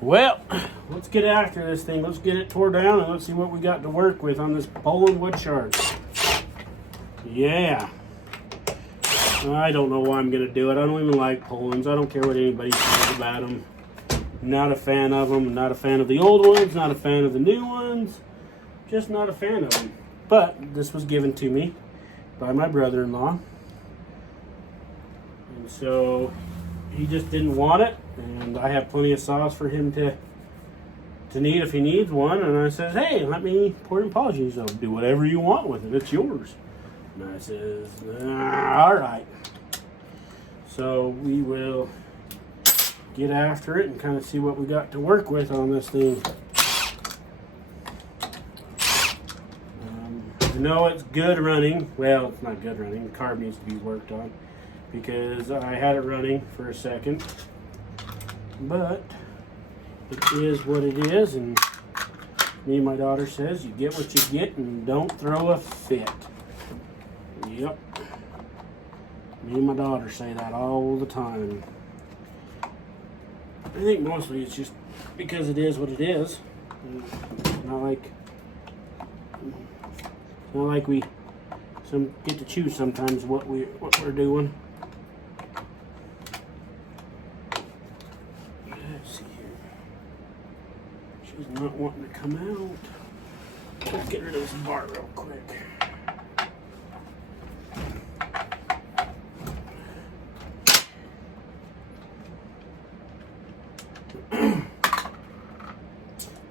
Well, let's get after this thing. Let's get it tore down and let's see what we got to work with on this Poulan WoodShark. Yeah. I don't know why I'm going to do it. I don't even like Poulans. I don't care what anybody says about them. Not a fan of them. Not a fan of the old ones. Not a fan of the new ones. Just not a fan of them. But this was given to me by my brother-in-law. And so he just didn't want it. And I have plenty of sauce for him to need if he needs one. And I says, hey, let me pour it and polish it. He says, do whatever you want with it. It's yours. And I says, all right. So we will get after it and kind of see what we got to work with on this thing. I know it's good running. Well, it's not good running. The carb needs to be worked on because I had it running for a second. But it is what it is, and me and my daughter says you get what you get and don't throw a fit. Yep. Me and my daughter say that all the time. I think mostly it's just because it is what it is. It's not like we get to choose sometimes what we're doing. Let's see here. She's not wanting to come out. Let's get rid of this bar real quick.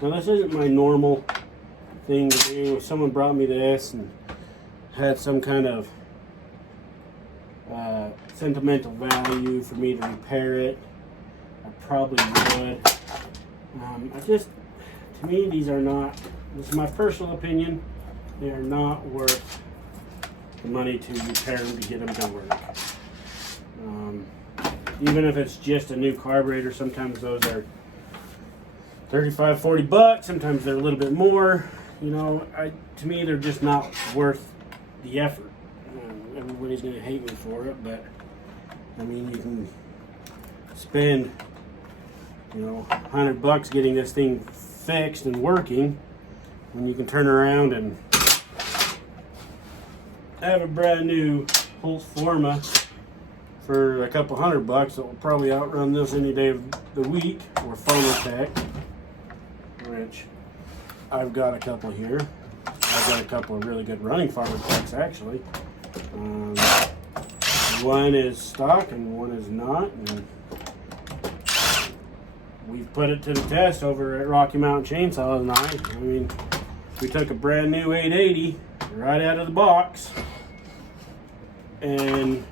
Now this isn't my normal thing to do. If someone brought me this and had some kind of sentimental value for me to repair it, I probably would. To me, these are not, this is my personal opinion, they are not worth the money to repair them to get them to work. Even if it's just a new carburetor, sometimes those are 35, 40 bucks. Sometimes they're a little bit more. You know, to me, they're just not worth the effort. Everybody's going to hate me for it, but I mean, you can spend, $100 getting this thing fixed and working when you can turn around and have a brand new Pulse Forma for a couple $100 that will probably outrun this any day of the week, or Farmer Tech, which I've got a couple here. I've got a couple of really good running Farmer Techs actually. One is stock and one is not, and we've put it to the test over at Rocky Mountain Chainsaws and I mean, we took a brand new 880 right out of the box and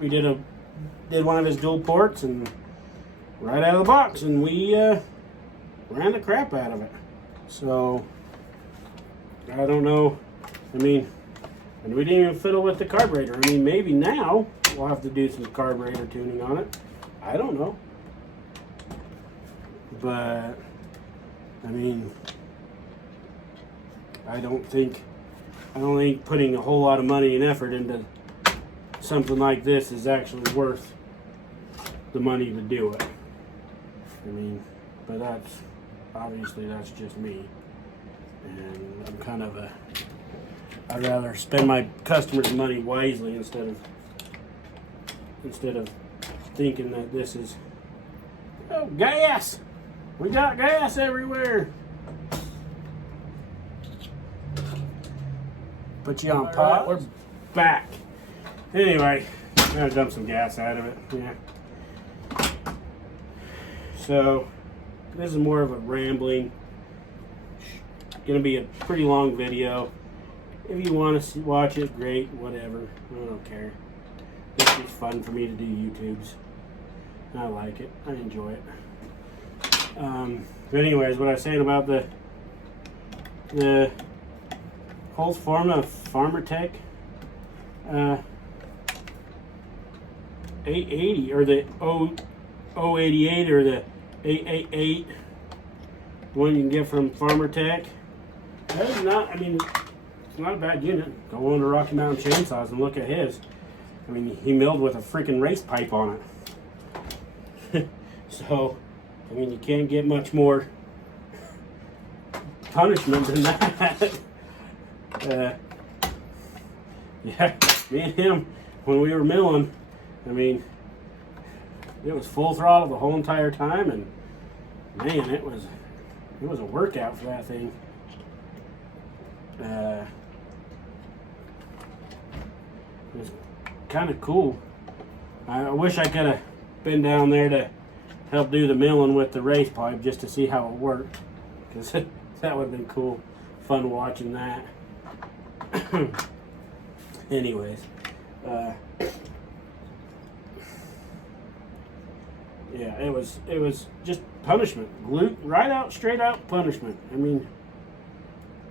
we did one of his dual ports, and right out of the box, and we ran the crap out of it. So I don't know. I mean, and we didn't even fiddle with the carburetor. I mean, maybe now we'll have to do some carburetor tuning on it. I don't know. But I mean, I don't think putting a whole lot of money and effort into something like this is actually worth the money to do it. I mean, but that's just me. And I'm kind of I'd rather spend my customers' money wisely instead of thinking that this is, oh, gas! We got gas everywhere! Put you on pause. We're back. Anyway, I'm gonna dump some gas out of it. Yeah. So this is more of a rambling. Gonna be a pretty long video. If you want to watch it, great. Whatever. I don't care. It's just fun for me to do YouTubes. I like it. I enjoy it. But anyways, what I was saying about the Pulse Forma Farmer Tech 880 or the 088 or the 888, the one you can get from Farmer Tech. That is not, I mean, it's not a bad unit. Go on to Rocky Mountain Chainsaws and look at his. I mean, he milled with a freaking race pipe on it. So, I mean, you can't get much more punishment than that. Yeah, me and him, when we were milling, I mean, it was full throttle the whole entire time, and man, it was a workout for that thing. It was kind of cool. I wish I could have been down there to help do the milling with the race pipe just to see how it worked, because that would have been cool, fun watching that. Anyways, yeah, it was just punishment, straight out punishment. I mean,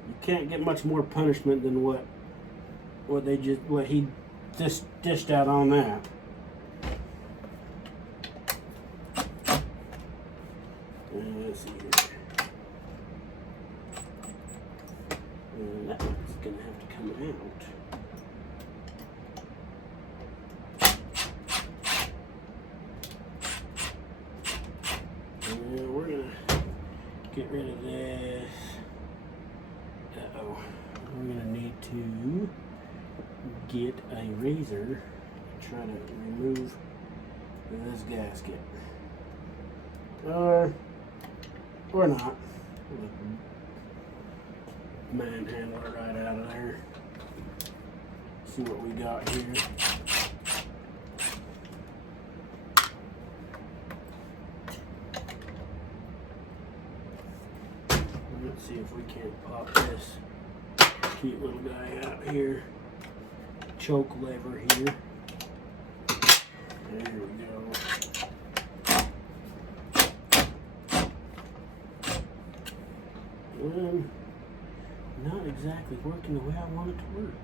you can't get much more punishment than what he just dished out on that. Let's see here. And that one's gonna have to come out. And we're gonna get rid of this. Uh-oh. We're gonna need to get a razor and try to remove this gasket. Or not. Manhandle it right out of there. See what we got here. Let's see if we can't pop this cute little guy out here. Choke lever here. There we go. Not exactly working the way I want it to work.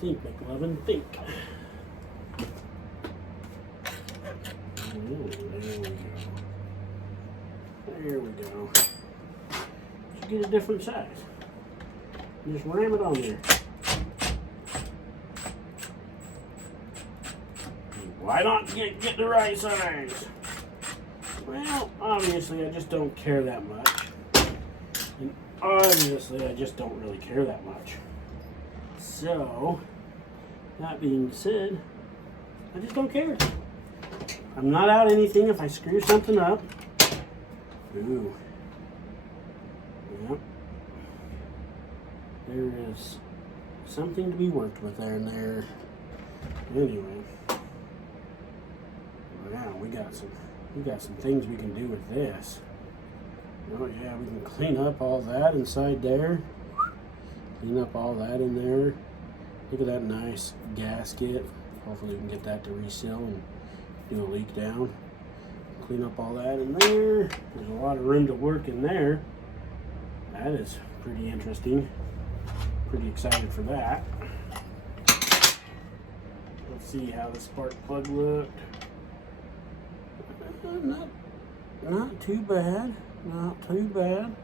Think, McLovin, think. There we go. Just get a different size. Just ram it on there. Why not get the right size? Well, obviously I just don't care that much. And obviously I just don't really care that much. So, that being said, I just don't care. I'm not out anything if I screw something up. Ooh. Yep. There is something to be worked with there and there. Anyway. Wow, we got some things we can do with this. Oh yeah, we can clean up all that inside there. Clean up all that in there. Look at that nice gasket. Hopefully we can get that to reseal and do a leak down. Clean up all that in there. There's a lot of room to work in there. That is pretty interesting. Pretty excited for that. Let's see how the spark plug looked. Not too bad. Not too bad.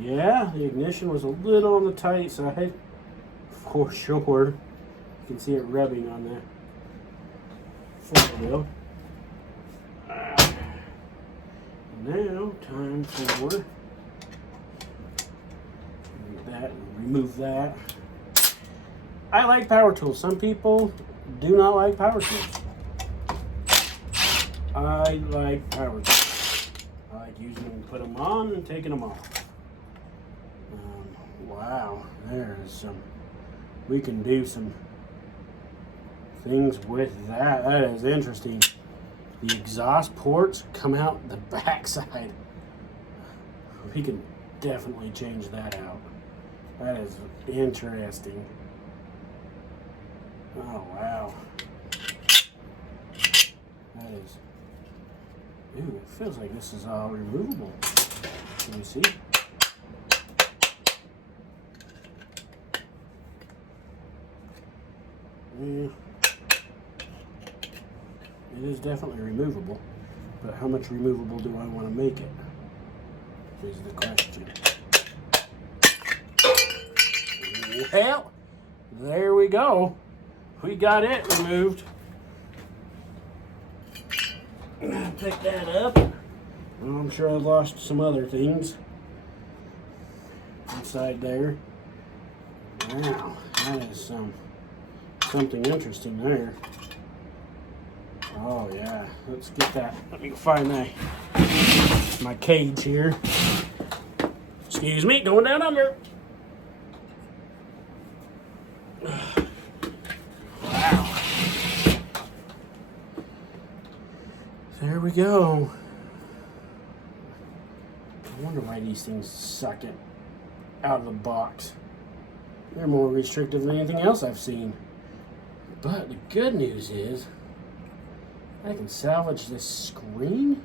Yeah, the ignition was a little on the tight side, for sure. You can see it rubbing on the flywheel. Now, time for that and remove that. I like power tools. Some people do not like power tools. I like power tools. I like using them, put them on and taking them off. Wow, there's some. We can do some things with that. That is interesting. The exhaust ports come out the backside. We can definitely change that out. That is interesting. Oh wow. That is. Ooh, it feels like this is all removable. Can you see? Yeah. It is definitely removable, but how much removable do I want to make it? is the question. Well, there we go. We got it removed. Pick that up. I'm sure I lost some other things inside there. Wow, that is something interesting there. Oh yeah, let's get that. Let me find my cage here. Excuse me, going down under. Wow. There we go. I wonder why these things suck it out of the box. They're more restrictive than anything else I've seen. But the good news is I can salvage this screen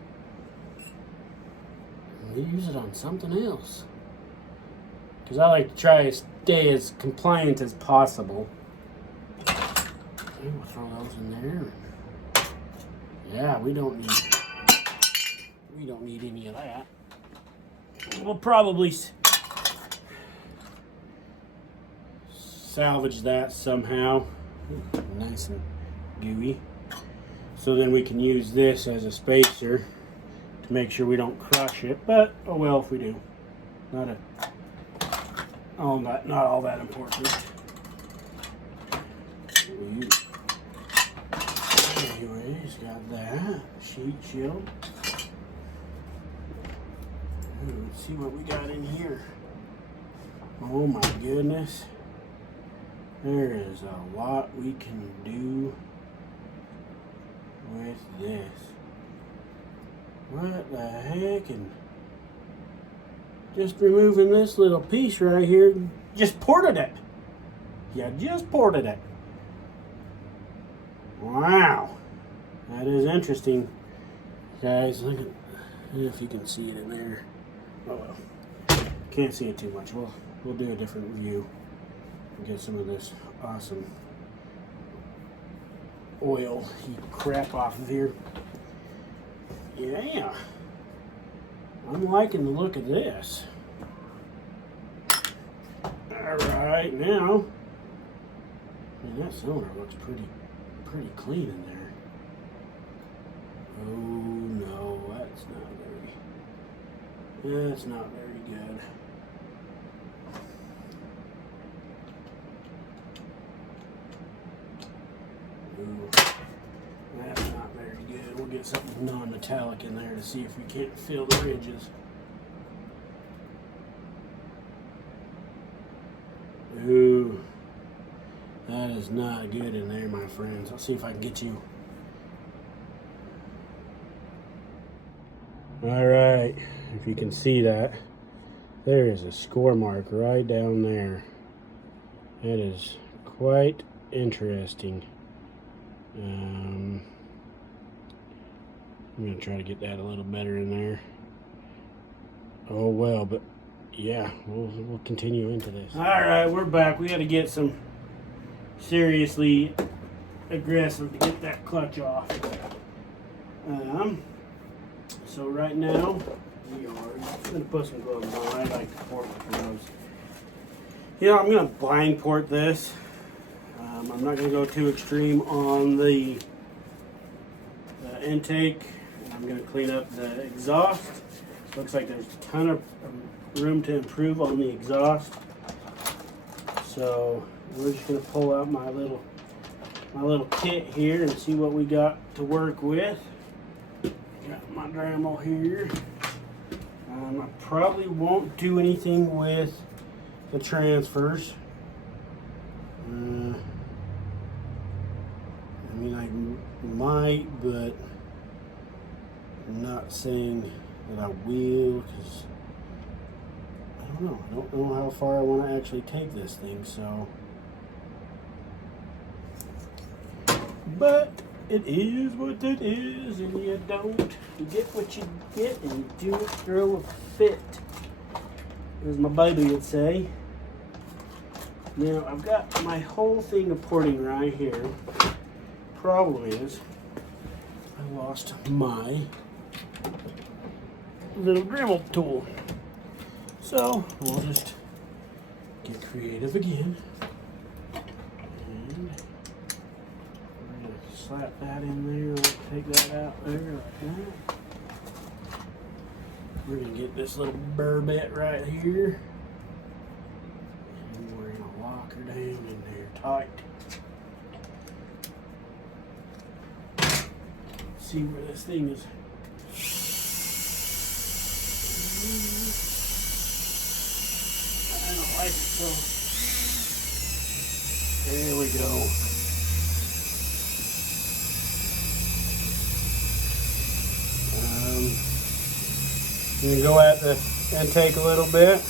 and use it on something else. Because I like to try to stay as compliant as possible. Okay, we'll throw those in there. Yeah, we don't need any of that. We'll probably salvage that somehow. Nice and gooey. So then we can use this as a spacer to make sure we don't crush it. But oh well if we do. Not all that important. Anyways, got that sheet shield. Let's see what we got in here. Oh my goodness. There is a lot we can do with this. What the heck? And just removing this little piece right here, just ported it. Yeah, just ported it. Wow. That is interesting. Guys, look at, if you can see it in there. Oh well. Can't see it too much. We'll do a different view. Get some of this awesome oil crap off of here. Yeah. I'm liking the look of this. Alright, now. Man, that cylinder looks pretty clean in there. Oh no, that's not very good. Ooh, that's not very good. We'll get something non-metallic in there to see if we can't fill the ridges. Ooh, that is not good in there, my friends. Let's see if I can get you. Alright, if you can see that, there is a score mark right down there. That is quite interesting. I'm going to try to get that a little better in there. Oh well, but yeah, we'll continue into this. Alright, we're back. We got to get some seriously aggressive to get that clutch off. So right now, we are going to put some gloves on. I like to port with gloves. You know, I'm going to blind port this. I'm not going to go too extreme on the intake. I'm going to clean up the exhaust. Looks like there's a ton of room to improve on the exhaust. So we're just going to pull out my little kit here and see what we got to work with. Got my Dremel here. I probably won't do anything with the transfers. I mean, I might, but I'm not saying that I will, because I don't know. I don't know how far I want to actually take this thing, so. But it is what it is, and you get what you get, and you do it through a fit, as my baby would say. Now, I've got my whole thing of porting right here. Problem is, I lost my little Dremel tool. So we'll just get creative again. And we're going to slap that in there, take that out there like that. We're going to get this little burr bit right here. And we're going to lock her down in there tight. See where this thing is. I don't like it, so there we go. I'm gonna go at the intake a little bit.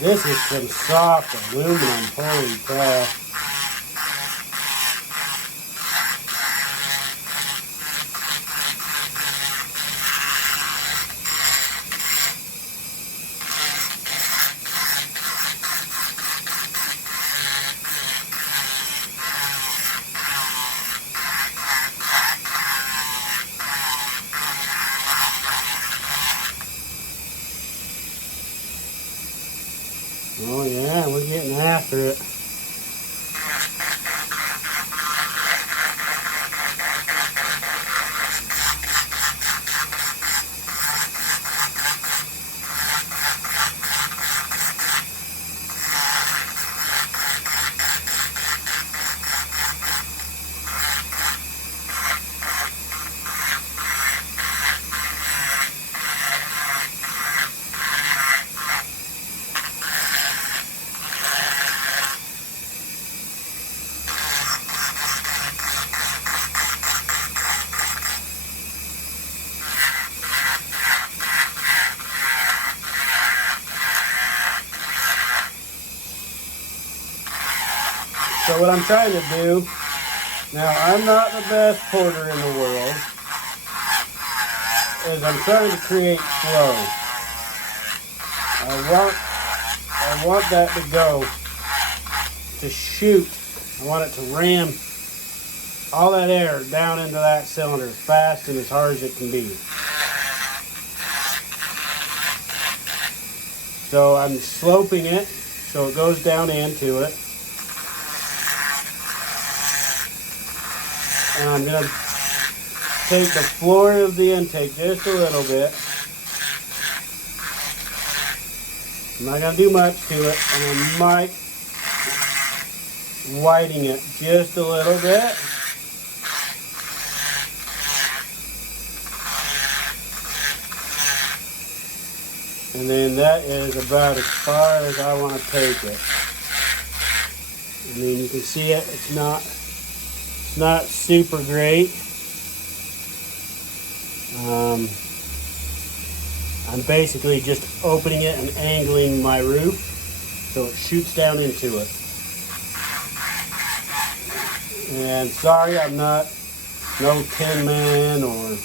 This is some soft aluminum, holy crap. Oh yeah, we're getting after it. So what I'm trying to do, now I'm not the best porter in the world, is I'm trying to create flow. I want that to go, to shoot. I want it to ram all that air down into that cylinder as fast and as hard as it can be. So I'm sloping it so it goes down into it. And I'm going to take the floor of the intake just a little bit. I'm not going to do much to it, and I might widen it just a little bit. And then that is about as far as I want to take it. I mean, you can see it, it's not super great. I'm basically just opening it and angling my roof so it shoots down into it. And sorry, I'm not no Tin Man or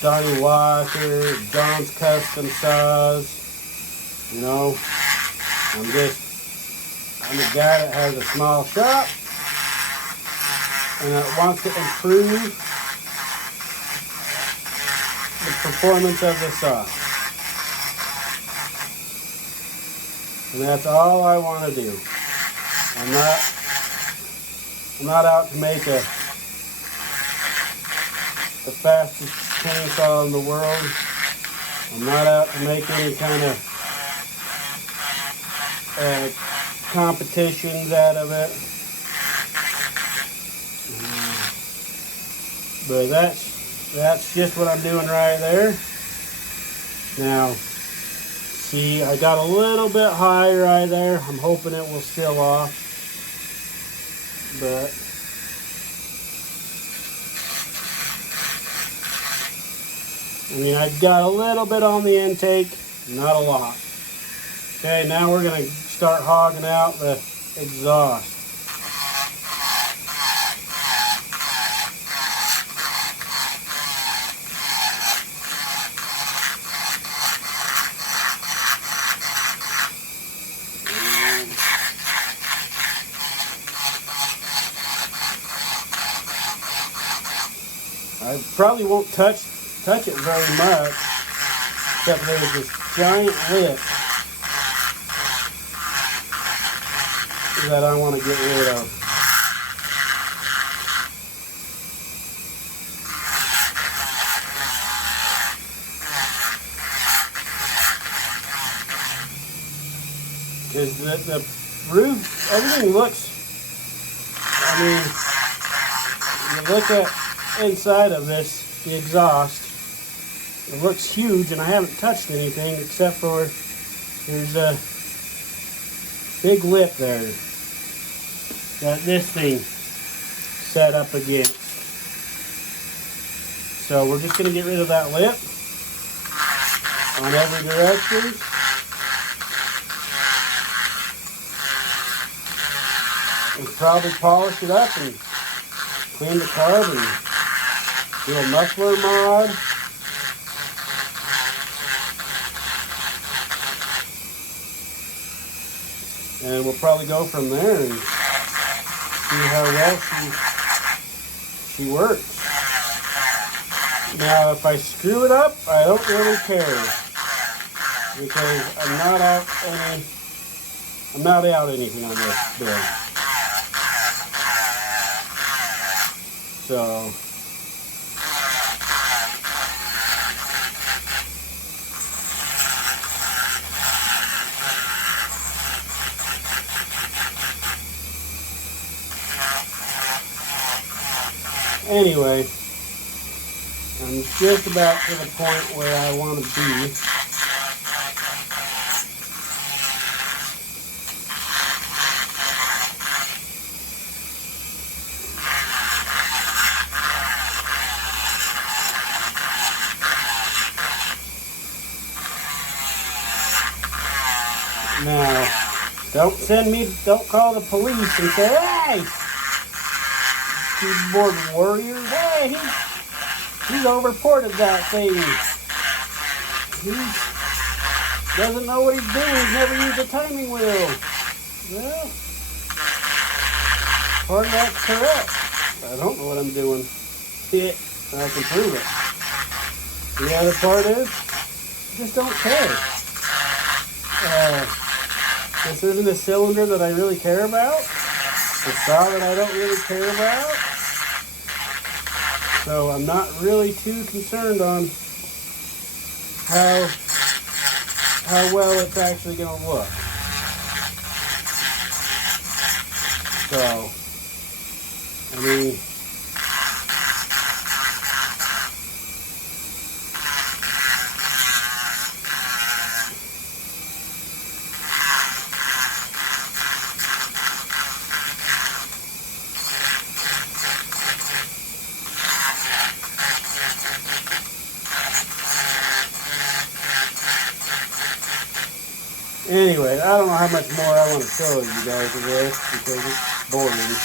Donnie Walker, John's Custom Saws. You know, I'm a guy that has a small shop and that wants to improve the performance of the saw. And that's all I want to do. I'm not out to make the fastest chainsaw in the world. I'm not out to make any kind of competitions out of it. But that's just what I'm doing right there. Now, see, I got a little bit high right there. I'm hoping it will seal off. But I mean, I got a little bit on the intake, not a lot. Okay, now we're going to start hogging out the exhaust. I probably won't touch it very much, except there's this giant lip that I want to get rid of. Because the roof, everything looks, I mean, you look at inside of this, the exhaust, it looks huge, and I haven't touched anything except for there's a big lip there that this thing set up against. So we're just going to get rid of that lip on every direction. And probably polish it up and clean the carb and do a muffler mod. And we'll probably go from there and see how well she works. Now, if I screw it up, I don't really care, because I'm not out anything on this build. So anyway, I'm just about to the point where I want to be. Now, don't call the police and say, hey, keyboard warriors, hey, he's overported that thing. He doesn't know what he's doing. He's never used a timing wheel. Well, part of that's correct. I don't know what I'm doing. Yeah, I can prove it. The other part is, I just don't care. This isn't a cylinder that I really care about. A saw that I don't really care about. So I'm not really too concerned on how well it's actually going to look. So, I mean, anyway, I don't know how much more I want to show you guys of this because it's boring.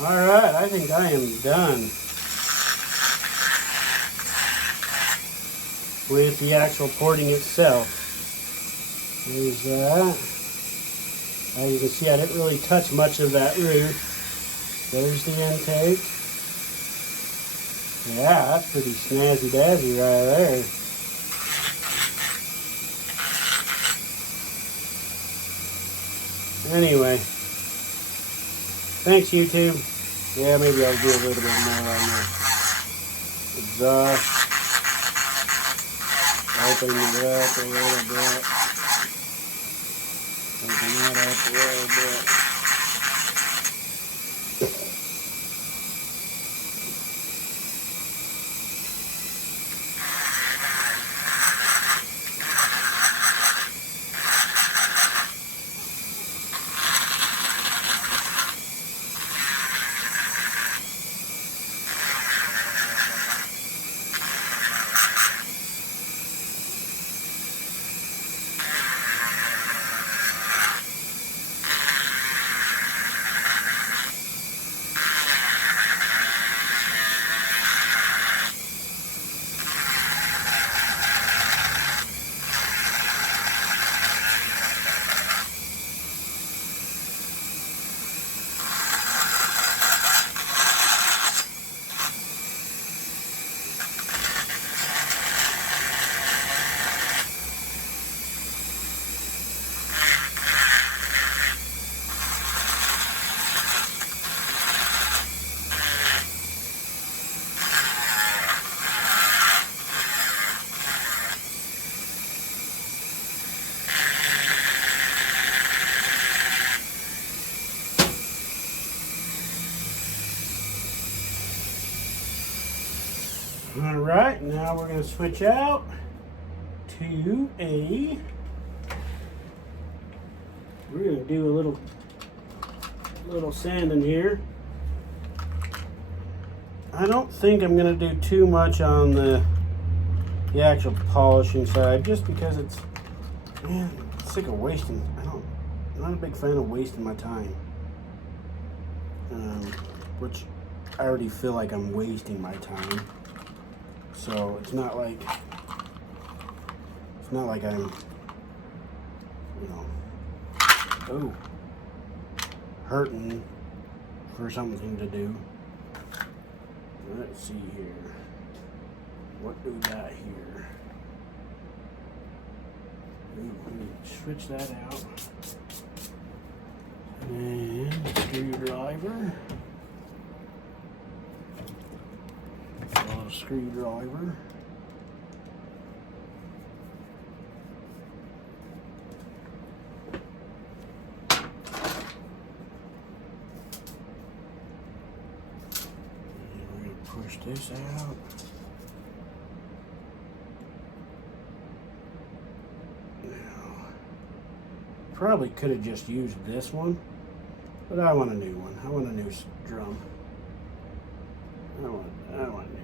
Alright, I think I am done with the actual porting itself. There's that. As you can see, I didn't really touch much of that roof. There's the intake. Yeah, that's pretty snazzy-dazzy right there. Anyway. Thanks, YouTube. Yeah, maybe I'll do a little bit more on there. exhaust. Open it up a little bit. Open that up a little bit. All right, now we're going to switch out to we're going to do a little sanding here. I don't think I'm going to do too much on the actual polishing side, just because it's, man, I'm sick of wasting. I'm not a big fan of wasting my time, which I already feel like I'm wasting my time. So it's not like I'm, hurting for something to do. Let's see here. What do we got here? Let me switch that out. And screwdriver. Screwdriver. And we're going to push this out. Now, probably could have just used this one, but I want a new one. I want a new drum. I want new.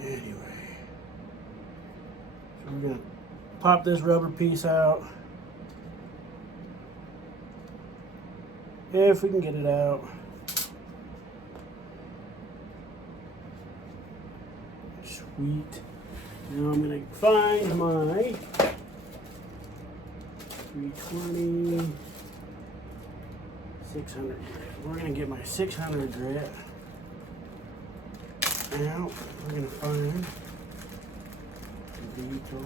Anyway, so we're gonna pop this rubber piece out. If we can get it out. Sweet. Now I'm gonna find my 320, 600 grit. We're gonna get my 600 grit. Now we're gonna find the vehicle.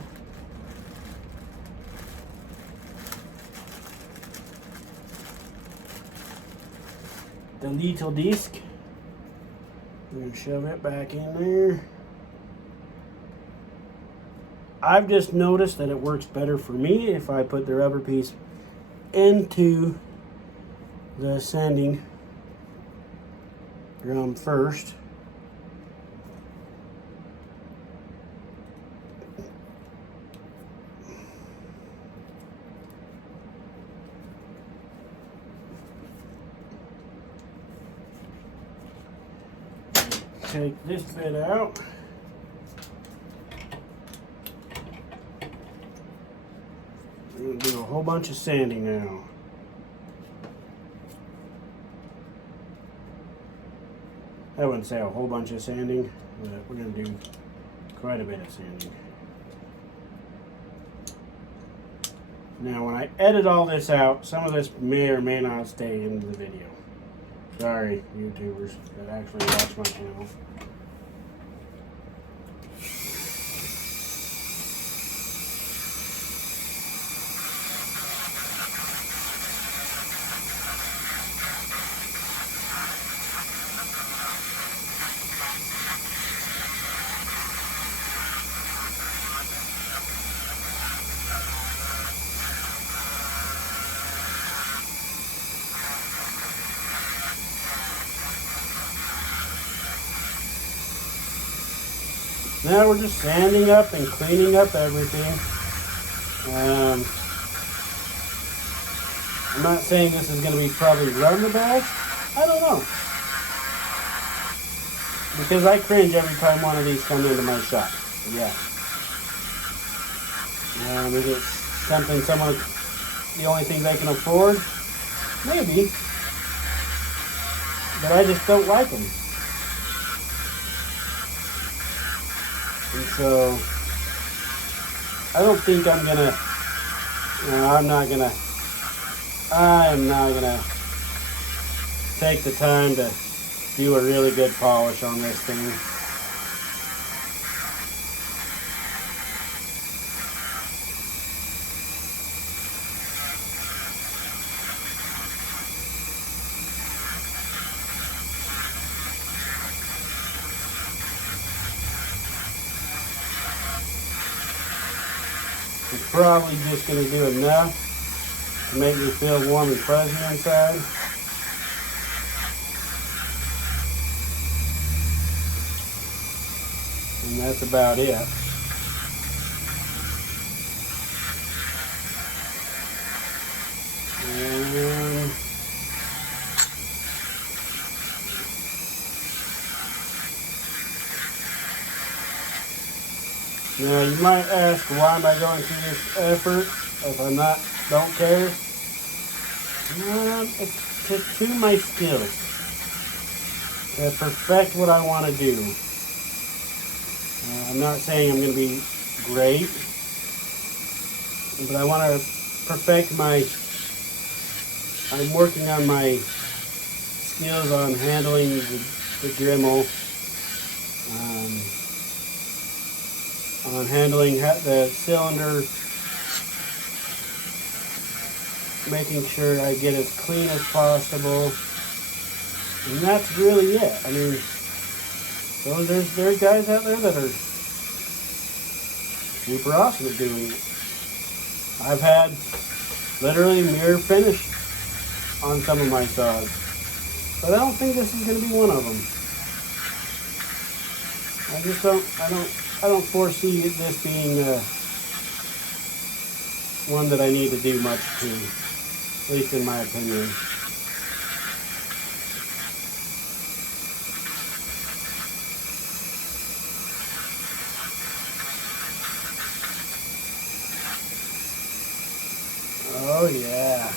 The little disc. We're gonna shove it back in there. I've just noticed that it works better for me if I put the rubber piece into the sanding drum first. Take this bit out. We're going to do a whole bunch of sanding now. I wouldn't say a whole bunch of sanding, but we're going to do quite a bit of sanding. Now when I edit all this out, some of this may or may not stay in the video. Sorry, YouTubers that actually watch my channel. Now we're just sanding up and cleaning up everything. I'm not saying this is going to be probably run the best. I don't know. Because I cringe every time one of these come into my shop. Yeah. Is it something the only things I can afford? Maybe. But I just don't like them. And so, I don't think I'm gonna, I'm not gonna take the time to do a really good polish on this thing. I'm probably just going to do enough to make me feel warm and fuzzy inside. And that's about it. And now you might ask, why am I going through this effort if I'm don't care? It's to tune my skills, to perfect what I want to do. I'm not saying I'm going to be great, but I want to perfect I'm working on my skills on handling the Dremel, on handling the cylinder, making sure I get as clean as possible, and that's really it. I mean, so there are guys out there that are super awesome at doing it. I've had literally mirror finish on some of my saws, but I don't think this is going to be one of them. I don't foresee this being one that I need to do much to, at least in my opinion. Oh yeah.